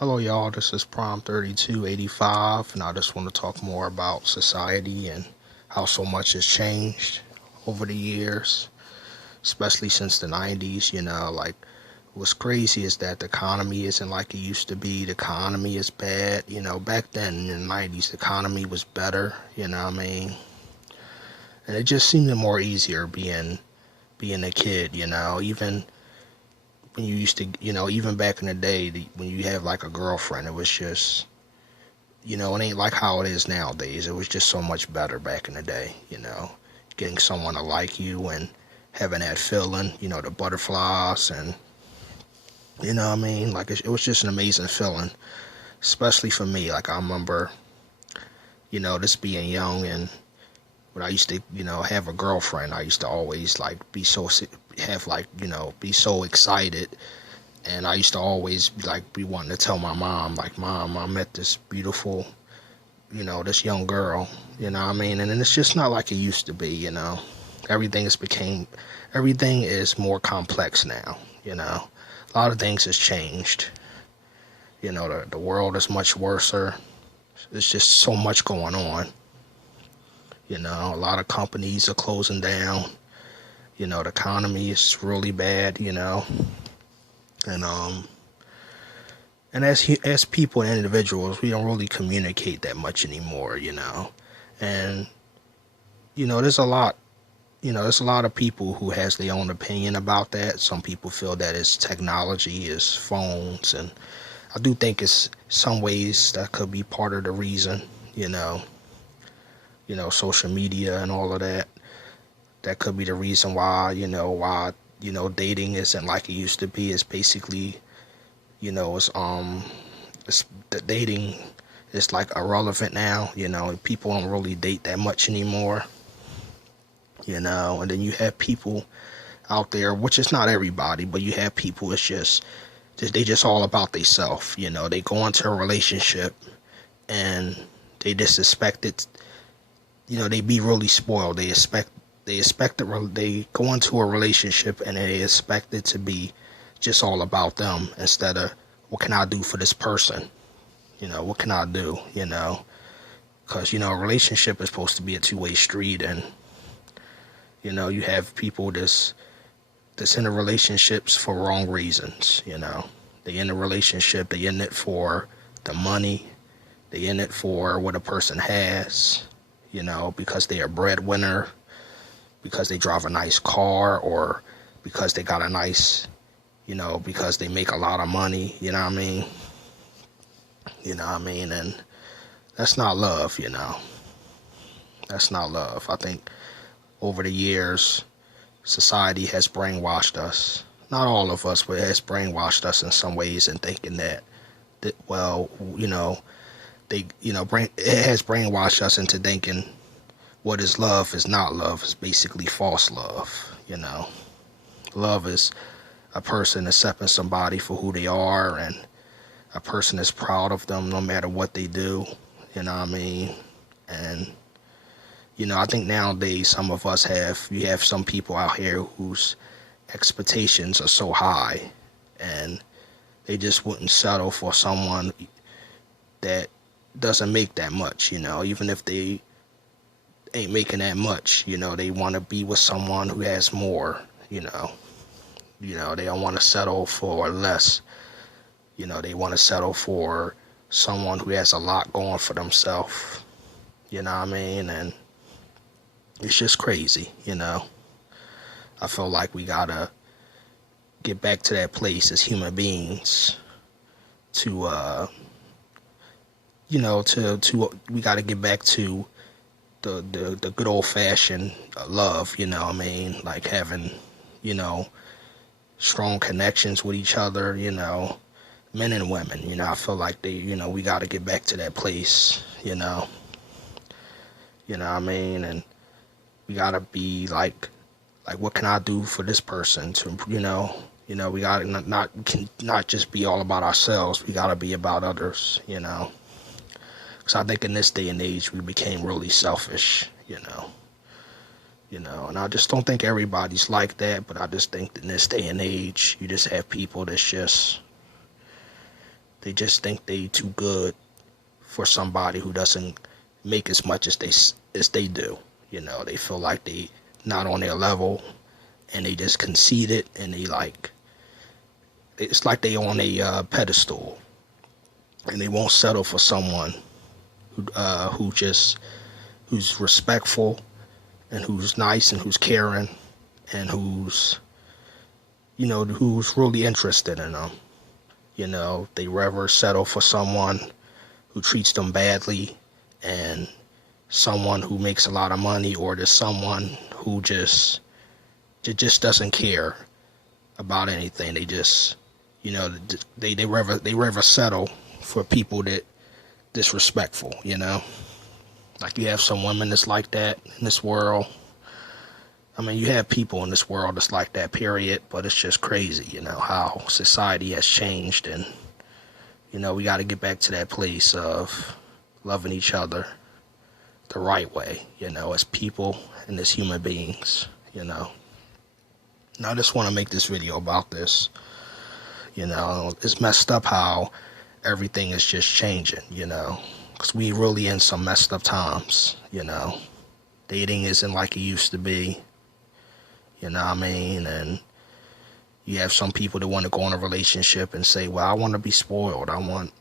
Hello, y'all. This is Prom 3285, and I just want to talk more about society and how so much has changed over the years, especially since the 90s. Like what's crazy is that the economy isn't like it used to be. The economy is bad. Back then in the 90s, the economy was better, and it just seemed more easier being a kid, even when you used to, even back in the day, when you have like a girlfriend, it was just it ain't like how it is nowadays. It was just so much better back in the day, getting someone to like you and having that feeling, the butterflies and, like it was just an amazing feeling, especially for me. Like I remember, just being young and when I used to, have a girlfriend, I used to always like have like, be so excited. And I used to always like be wanting to tell my mom, like, Mom, I met this beautiful, this young girl, and then it's just not like it used to be. Everything has became, everything is more complex now. A lot of things has changed. The world is much worser. There's just so much going on. A lot of companies are closing down. The economy is really bad, and as people and individuals, we don't really communicate that much anymore. And there's a lot, there's a lot of people who has their own opinion about that. Some people feel that it's technology, it's phones, and I do think it's some ways that could be part of the reason, you know, social media and all of that. That could be the reason why dating isn't like it used to be. It's basically, it's the dating is like irrelevant now. People don't really date that much anymore. And then you have people out there, which is not everybody, but you have people. It's just they just all about themselves. They go into a relationship and they just expect it. They be really spoiled. They go into a relationship and they expect it to be just all about them instead of what can I do for this person? What can I do? Because a relationship is supposed to be a two-way street, and you have people that's in the relationships for wrong reasons. They in a relationship, they in it for the money, they in it for what a person has, because they are breadwinner, because they drive a nice car, or because they got a nice, because they make a lot of money, and that's not love. That's not love. I think over the years, society has brainwashed us. Not all of us, but it has brainwashed us in some ways in thinking that well, it has brainwashed us into thinking what is love is not love. It's basically false love. Love is a person accepting somebody for who they are, and a person is proud of them no matter what they do. And I think nowadays some of us you have some people out here whose expectations are so high, and they just wouldn't settle for someone that doesn't make that much. Even if they ain't making that much, they want to be with someone who has more. They don't want to settle for less. They want to settle for someone who has a lot going for themselves. And it's just crazy. I feel like we gotta get back to that place as human beings to we gotta get back to the good old fashioned love, like having, strong connections with each other, men and women. I feel like we gotta get back to that place, and we gotta be like what can I do for this person to, we gotta not just be all about ourselves. We gotta be about others. Because I think in this day and age we became really selfish. And I just don't think everybody's like that, but I just think in this day and age you just have people that's just They just think they too good for somebody who doesn't make as much as they do. You know, they feel like they not on their level, and they just concede it, and they like, it's like they on a pedestal, and they won't settle for someone who's respectful, and who's nice, and who's caring, and who's who's really interested in them. You know, they rather settle for someone who treats them badly, and someone who makes a lot of money, or just someone who just doesn't care about anything. They just, they rather settle for people that disrespectful. You know, like you have some women that's like that in this world. I mean, you have people in this world that's like that, period, but it's just crazy, how society has changed, and, we got to get back to that place of loving each other the right way, as people and as human beings, Now, I just want to make this video about this. It's messed up how everything is just changing, because we really in some messed up times, Dating isn't like it used to be. You know what I mean? And you have some people that want to go in a relationship and say, well, I want to be spoiled. I want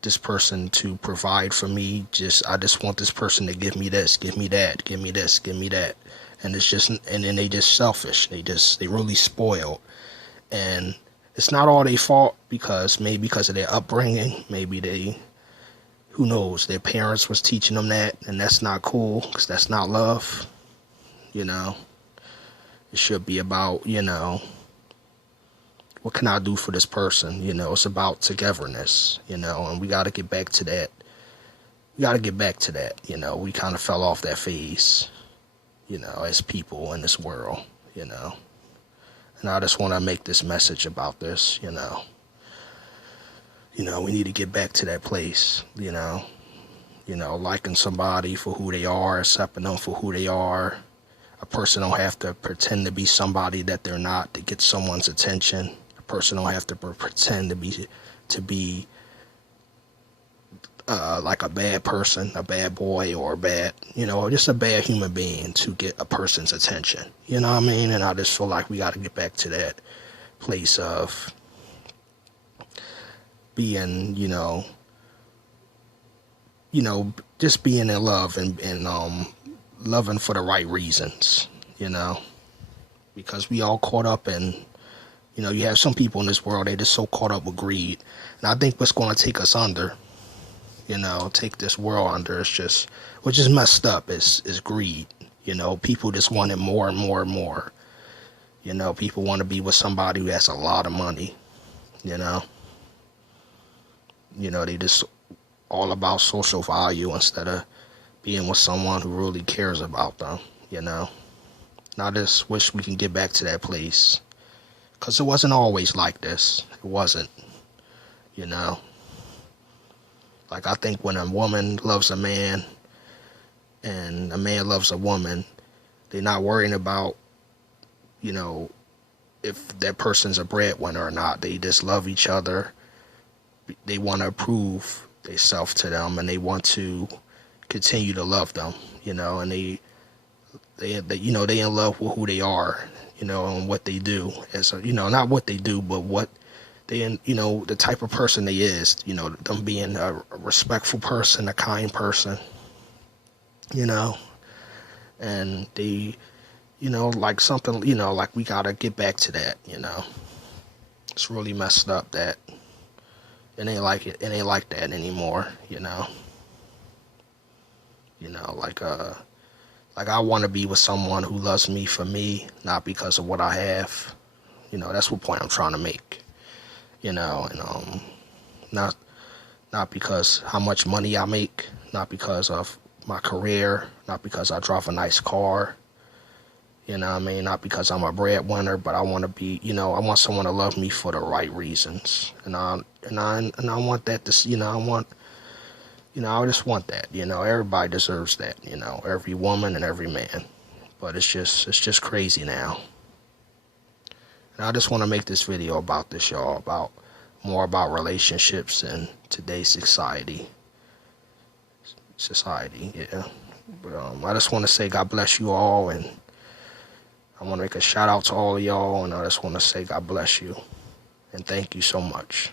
this person to provide for me. I just want this person to give me this, give me that, give me this, give me that. And then they just selfish. They really spoiled. And it's not all their fault, because of their upbringing, who knows, their parents was teaching them that, and that's not cool, because that's not love. It should be about, what can I do for this person? It's about togetherness, and we got to get back to that. We kind of fell off that phase, as people in this world, And I just want to make this message about this, we need to get back to that place, liking somebody for who they are, accepting them for who they are. A person don't have to pretend to be somebody that they're not to get someone's attention. A person don't have to pretend to be like a bad person, a bad boy, or just a bad human being to get a person's attention. You know what I mean? And I just feel like we got to get back to that place of being, just being in love and loving for the right reasons, because we all caught up in, you have some people in this world, they just so caught up with greed. And I think what's going to take us under, take this world under, which is messed up, is greed. People just want it more and more and more. People want to be with somebody who has a lot of money, they just all about social value instead of being with someone who really cares about them, And I just wish we can get back to that place, because it wasn't always like this. It wasn't, Like, I think when a woman loves a man and a man loves a woman, they're not worrying about, if that person's a breadwinner or not. They just love each other. They want to prove themselves to them, and they want to continue to love them, and they in love with who they are, and what they do, as not what they do, but what they, the type of person they is, them being a respectful person, a kind person, and they, like something, like we gotta get back to that, It's really messed up that it ain't like that anymore, like I want to be with someone who loves me for me, not because of what I have. That's what point I'm trying to make. And not because how much money I make, not because of my career, not because I drive a nice car. Not because I'm a breadwinner, but I want to be, I want someone to love me for the right reasons. And I want that to, I just want that, everybody deserves that, every woman and every man. But it's just crazy now. And I just want to make this video about this, y'all, about more about relationships in today's society. Yeah. But I just want to say God bless you all, and I want to make a shout out to all of y'all, and I just want to say God bless you and thank you so much.